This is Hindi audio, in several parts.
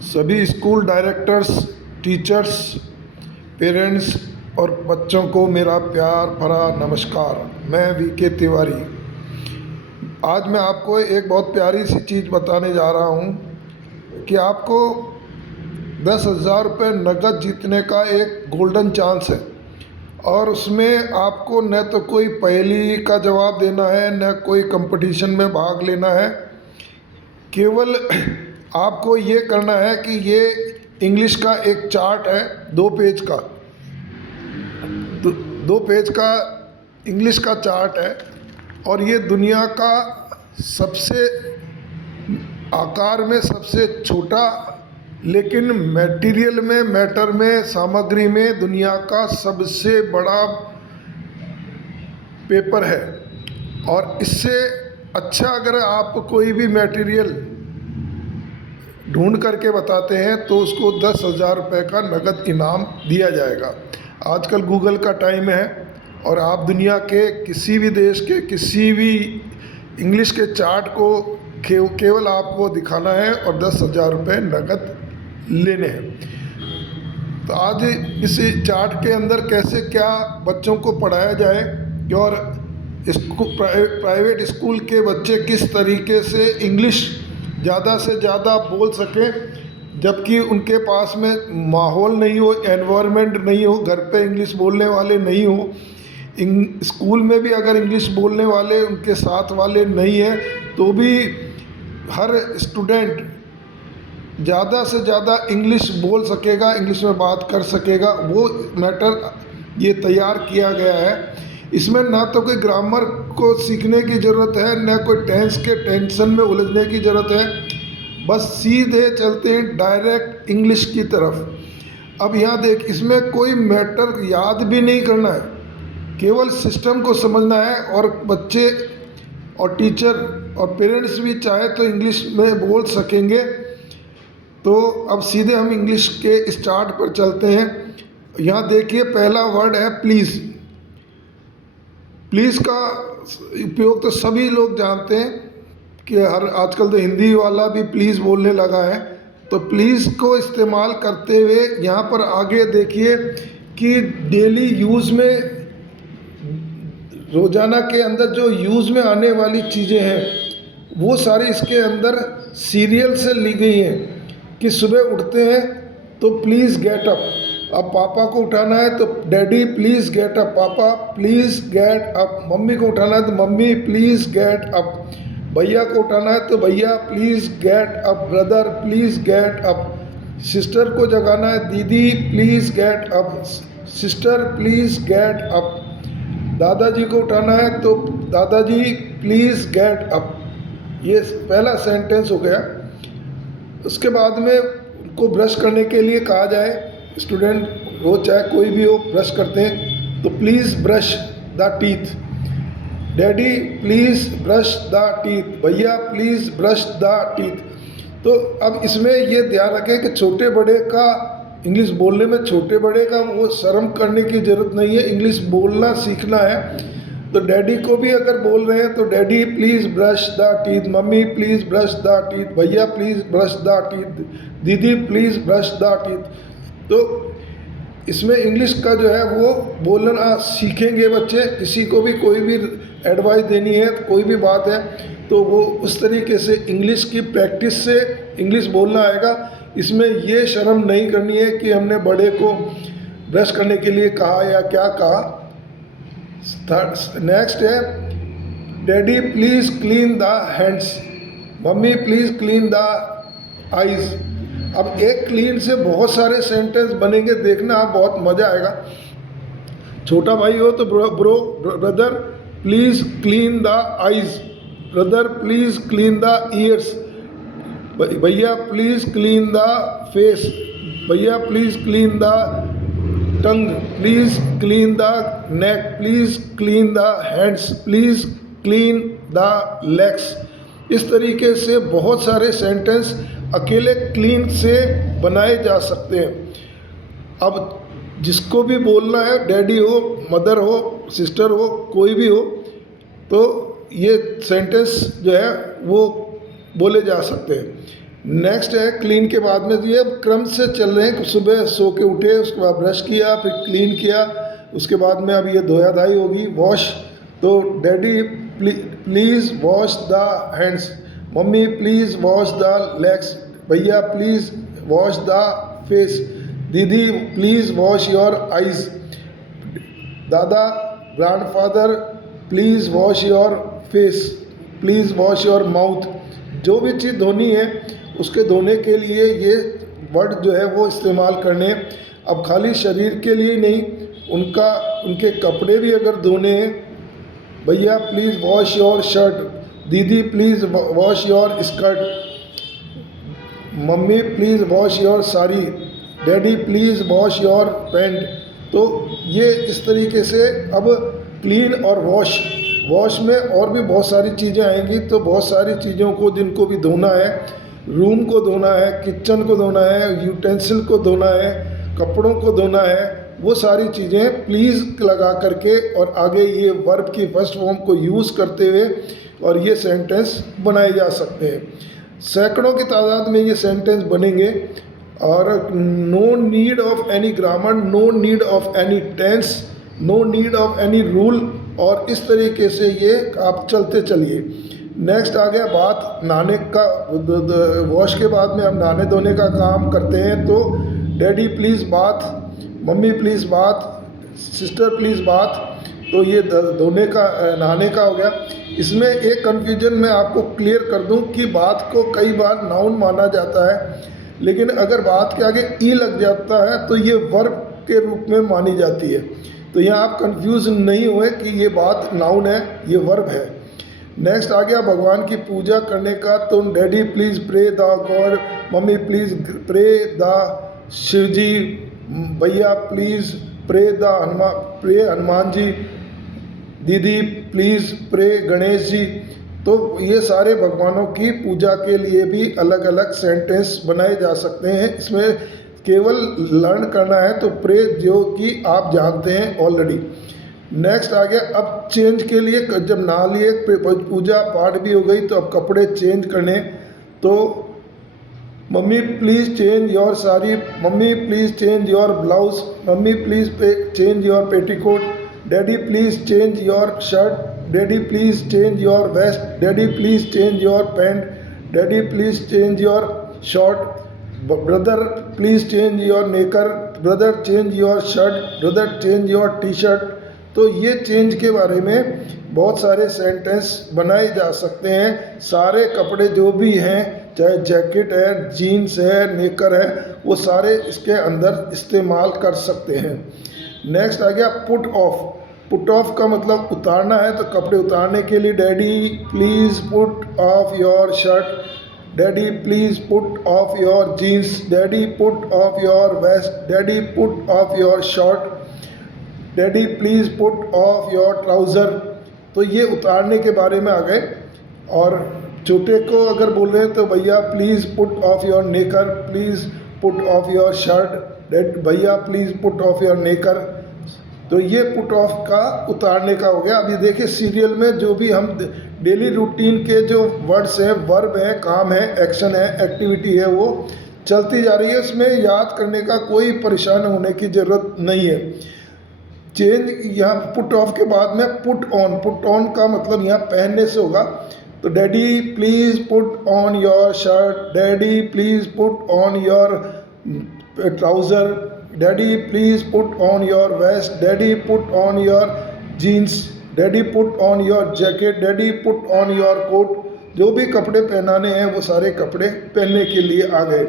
सभी स्कूल डायरेक्टर्स, टीचर्स, पेरेंट्स और बच्चों को मेरा प्यार भरा नमस्कार। मैं वीके तिवारी। आज मैं आपको एक बहुत प्यारी सी चीज़ बताने जा रहा हूँ कि आपको 10,000 रुपये नकद जीतने का एक गोल्डन चांस है। और उसमें आपको न तो कोई पहेली का जवाब देना है, न कोई कंपटीशन में भाग लेना है। केवल आपको ये करना है कि ये इंग्लिश का एक चार्ट है, 2 पेज का, 2 पेज का इंग्लिश का चार्ट है। और ये दुनिया का सबसे आकार में सबसे छोटा, लेकिन मटेरियल में, मैटर में, सामग्री में दुनिया का सबसे बड़ा पेपर है। और इससे अच्छा अगर आप कोई भी मटेरियल ढूंढ करके बताते हैं तो उसको 10,000 रुपये का नगद इनाम दिया जाएगा। आजकल गूगल का टाइम है और आप दुनिया के किसी भी देश के किसी भी इंग्लिश के चार्ट को केवल आपको दिखाना है और 10,000 रुपये नगद लेने हैं। तो आज इस चार्ट के अंदर कैसे क्या बच्चों को पढ़ाया जाए और प्राइवेट स्कूल के बच्चे किस तरीके से इंग्लिश ज़्यादा से ज़्यादा बोल सकें, जबकि उनके पास में माहौल नहीं हो, एनवायरनमेंट नहीं हो, घर पे इंग्लिश बोलने वाले नहीं हो, स्कूल में भी अगर इंग्लिश बोलने वाले उनके साथ वाले नहीं हैं, तो भी हर स्टूडेंट ज़्यादा से ज़्यादा इंग्लिश बोल सकेगा, इंग्लिश में बात कर सकेगा। वो मैटर ये तैयार किया गया है। इसमें ना तो कोई ग्रामर को सीखने की ज़रूरत है, न कोई टेंस के टेंशन में उलझने की ज़रूरत है। बस सीधे चलते हैं डायरेक्ट इंग्लिश की तरफ। अब यहाँ देख, इसमें कोई मैटर याद भी नहीं करना है, केवल सिस्टम को समझना है। और बच्चे और टीचर और पेरेंट्स भी चाहे तो इंग्लिश में बोल सकेंगे। तो अब सीधे हम इंग्लिश के स्टार्ट पर चलते हैं। यहाँ देखिए, पहला वर्ड है प्लीज़। प्लीज़ का उपयोग तो सभी लोग जानते हैं कि आजकल तो हिंदी वाला भी प्लीज़ बोलने लगा है। तो प्लीज़ को इस्तेमाल करते हुए यहाँ पर आगे देखिए कि डेली यूज़ में, रोज़ाना के अंदर जो यूज़ में आने वाली चीज़ें हैं वो सारी इसके अंदर सीरियल से ली गई हैं। कि सुबह उठते हैं तो प्लीज़ गेट अप। अब पापा को उठाना है तो डैडी प्लीज़ गेट अप, पापा प्लीज़ गेट अप। मम्मी को उठाना है तो मम्मी प्लीज़ गेट अप। भैया को उठाना है तो भैया please get up, brother please get up. Sister को जगाना है, दीदी please get up, sister please get up. दादाजी को उठाना है तो दादाजी प्लीज़ गेट अप। ये पहला सेंटेंस हो गया। उसके बाद में उनको ब्रश करने के लिए कहा जाए, स्टूडेंट हो चाहे कोई भी हो, ब्रश करते हैं तो please brush the teeth. Daddy please brush the teeth, भैया प्लीज़ ब्रश द टीथ। तो अब इसमें ये ध्यान रखें कि छोटे बड़े का इंग्लिश बोलने में, छोटे बड़े का वो शर्म करने की ज़रूरत नहीं है, इंग्लिश बोलना सीखना है। तो डैडी को भी अगर बोल रहे हैं तो daddy please brush the teeth, mummy please brush the teeth, भैया प्लीज़ ब्रश द टीथ, दीदी प्लीज़ ब्रश द टीथ। तो इसमें इंग्लिश का जो है वो बोलना सीखेंगे बच्चे। किसी को भी कोई भी एडवाइस देनी है, कोई भी बात है, तो वो उस तरीके से इंग्लिश की प्रैक्टिस से इंग्लिश बोलना आएगा। इसमें ये शर्म नहीं करनी है कि हमने बड़े को ब्रश करने के लिए कहा या क्या कहा। नेक्स्ट है daddy please clean the hands, mummy please clean the eyes. अब एक क्लीन से बहुत सारे सेंटेंस बनेंगे, देखना आप, बहुत मज़ा आएगा। छोटा भाई हो तो brother please clean the eyes, brother please clean the years, भैया प्लीज़ क्लीन द फेस, भैया please clean the tongue, please clean the neck, please clean the hands, please clean the legs. इस तरीके से बहुत सारे सेंटेंस अकेले क्लीन से बनाए जा सकते हैं। अब जिसको भी बोलना है, डैडी हो, मदर हो, सिस्टर हो, कोई भी हो, तो ये सेंटेंस जो है वो बोले जा सकते हैं। नेक्स्ट है क्लीन के बाद में, ये क्रम से चल रहे हैं। सुबह सो के उठे, उसके बाद ब्रश किया, फिर क्लीन किया, उसके बाद में अब ये धोया धाई होगी, वॉश। तो daddy please wash the hands, mummy please wash the legs, भैया प्लीज़ वॉश द फेस, दीदी प्लीज़ वॉश योर आइज़, दादा grandfather please wash your face, please wash your mouth. जो भी चीज़ धोनी है उसके धोने के लिए ये वर्ड जो है वो इस्तेमाल करने। अब खाली शरीर के लिए नहीं, उनके कपड़े भी अगर धोने हैं, भैया प्लीज़ वॉश योर शर्ट, दीदी please wash your skirt, mummy please wash your sari, daddy please wash your pant. तो ये इस तरीके से अब क्लीन और वॉश में और भी बहुत सारी चीज़ें आएंगी। तो बहुत सारी चीज़ों को जिनको भी धोना है, रूम को धोना है, किचन को धोना है, यूटेंसिल को धोना है, कपड़ों को धोना है, वो सारी चीज़ें प्लीज़ लगा करके और आगे ये वर्ब की फर्स्ट फॉर्म को यूज़ करते हुए और ये सेंटेंस बनाए जा सकते हैं। सैकड़ों की तादाद में ये सेंटेंस बनेंगे। और no need of any grammar, no need of any tense, no need of any rule, और इस तरीके से ये आप चलते चलिए। नेक्स्ट आ गया बात नहाने का। वॉश के बाद में हम नहाने धोने का काम करते हैं। तो daddy please bath, mummy please bath, sister please bath. तो ये धोने का नहाने का हो गया। इसमें एक कन्फ्यूजन मैं आपको क्लियर कर दूं कि बात को कई बार नाउन माना जाता है, लेकिन अगर बात के आगे ई लग जाता है तो ये वर्ब के रूप में मानी जाती है। तो यहाँ आप कंफ्यूज नहीं हुए कि ये बात नाउन है, ये वर्ब है। नेक्स्ट आ गया भगवान की पूजा करने का। तो daddy please pray the god, mummy please pray the Shivji, भैया प्लीज़ प्रे हनुमान जी, दीदी प्लीज़ प्रे गणेश जी। तो ये सारे भगवानों की पूजा के लिए भी अलग अलग सेंटेंस बनाए जा सकते हैं। इसमें केवल लर्न करना है तो प्रे जो कि आप जानते हैं ऑलरेडी। नेक्स्ट आ गया अब चेंज के लिए, जब नहा लिए, पूजा पाठ भी हो गई, तो अब कपड़े चेंज करने। तो mummy please change your sari, mummy please change your blouse, mummy please change your petticoat, daddy please change your shirt, daddy please change your vest, daddy please change your pant, daddy please change your short, brother please change your knicker, brother change your shirt, brother change your T shirt. तो ये चेंज के बारे में बहुत सारे सेंटेंस बनाए जा सकते हैं। सारे कपड़े जो भी हैं, चाहे जैकेट है, जीन्स है, नेकर है, वो सारे इसके अंदर इस्तेमाल कर सकते हैं। नेक्स्ट आ गया पुट ऑफ। पुट ऑफ का मतलब उतारना है। तो कपड़े उतारने के लिए daddy please put off your shirt, daddy please put off your jeans, daddy put off your vest, daddy put off your short, daddy please put off your trouser. तो ये उतारने के बारे में आ गए। और छोटे को अगर बोल रहे हैं तो भैया please put off your knicker, please put off your shirt, भैया please put off your knicker. तो ये पुट ऑफ का उतारने का हो गया। अभी देखिए सीरियल में जो भी हम डेली रूटीन के जो वर्ड्स हैं, वर्ब है, काम है, एक्शन है, एक्टिविटी है, वो चलती जा रही है। उसमें याद करने का कोई परेशान होने की ज़रूरत नहीं है। चेंज यहाँ पुट ऑफ के बाद में पुट ऑन। पुट ऑन का मतलब यहाँ पहनने से होगा। तो daddy please put on your shirt, daddy please put on your trouser, daddy please put on your vest, daddy put on your jeans, daddy put on your jacket, daddy put on your coat. जो भी कपड़े पहनाने हैं वो सारे कपड़े पहनने के लिए आ गए।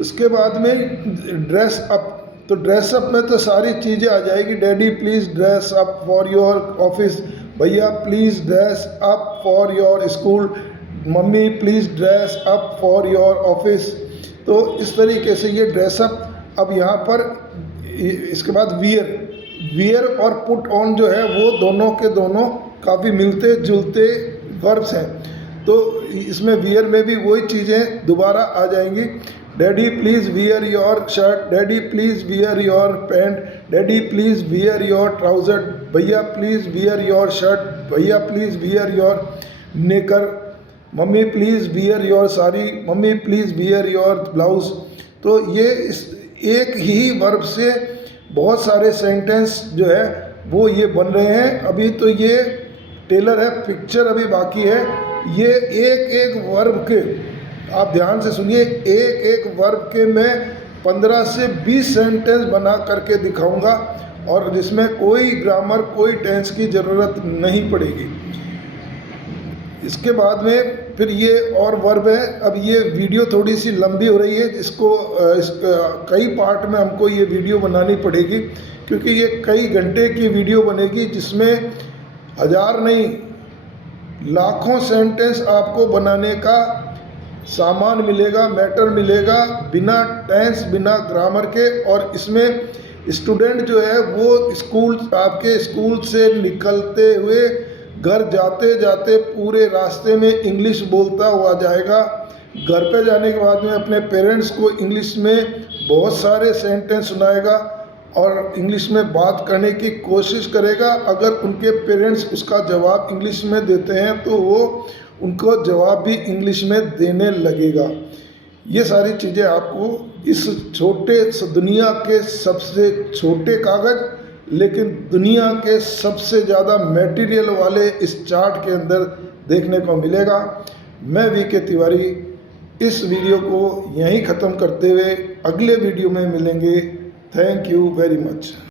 उसके बाद में ड्रेस अप। तो ड्रेस अप में तो सारी चीज़ें आ जाएगी। Daddy please dress up for your office, भैया please dress up for your school, mummy please dress up for your office. तो इस तरीके से ये ड्रेसअप। अब यहाँ पर इसके बाद वियर और पुट ऑन जो है वो दोनों के दोनों काफ़ी मिलते जुलते वर्ब्स हैं। तो इसमें वियर में भी वही चीज़ें दोबारा आ जाएंगी। Daddy please wear your shirt, daddy please wear your pant, daddy please wear your trouser, भैया प्लीज़ वियर योर शर्ट, भैया please wear your knicker. Mummy please wear your sari, mummy please wear your blouse. तो ये इस एक ही वर्ब से बहुत सारे सेंटेंस जो है वो ये बन रहे हैं। अभी तो ये टेलर है, पिक्चर अभी बाकी है। ये एक एक वर्ब के, आप ध्यान से सुनिए, एक एक वर्ब के मैं 15 से 20 सेंटेंस बना करके दिखाऊंगा और जिसमें कोई ग्रामर, कोई टेंस की ज़रूरत नहीं पड़ेगी। इसके बाद में फिर ये और वर्ब है। अब ये वीडियो थोड़ी सी लंबी हो रही है, इसको कई पार्ट में हमको ये वीडियो बनानी पड़ेगी, क्योंकि ये कई घंटे की वीडियो बनेगी जिसमें हज़ार नहीं लाखों सेंटेंस आपको बनाने का सामान मिलेगा, मैटर मिलेगा, बिना टेंस, बिना ग्रामर के। और इसमें स्टूडेंट जो है वो स्कूल, आपके स्कूल से निकलते हुए घर जाते जाते पूरे रास्ते में इंग्लिश बोलता हुआ जाएगा। घर पे जाने के बाद में अपने पेरेंट्स को इंग्लिश में बहुत सारे सेंटेंस सुनाएगा और इंग्लिश में बात करने की कोशिश करेगा। अगर उनके पेरेंट्स उसका जवाब इंग्लिश में देते हैं तो वो उनको जवाब भी इंग्लिश में देने लगेगा। ये सारी चीज़ें आपको इस छोटे दुनिया के सबसे छोटे कागज़ लेकिन दुनिया के सबसे ज़्यादा मटेरियल वाले इस चार्ट के अंदर देखने को मिलेगा। मैं वीके तिवारी इस वीडियो को यहीं ख़त्म करते हुए अगले वीडियो में मिलेंगे। Thank you very much.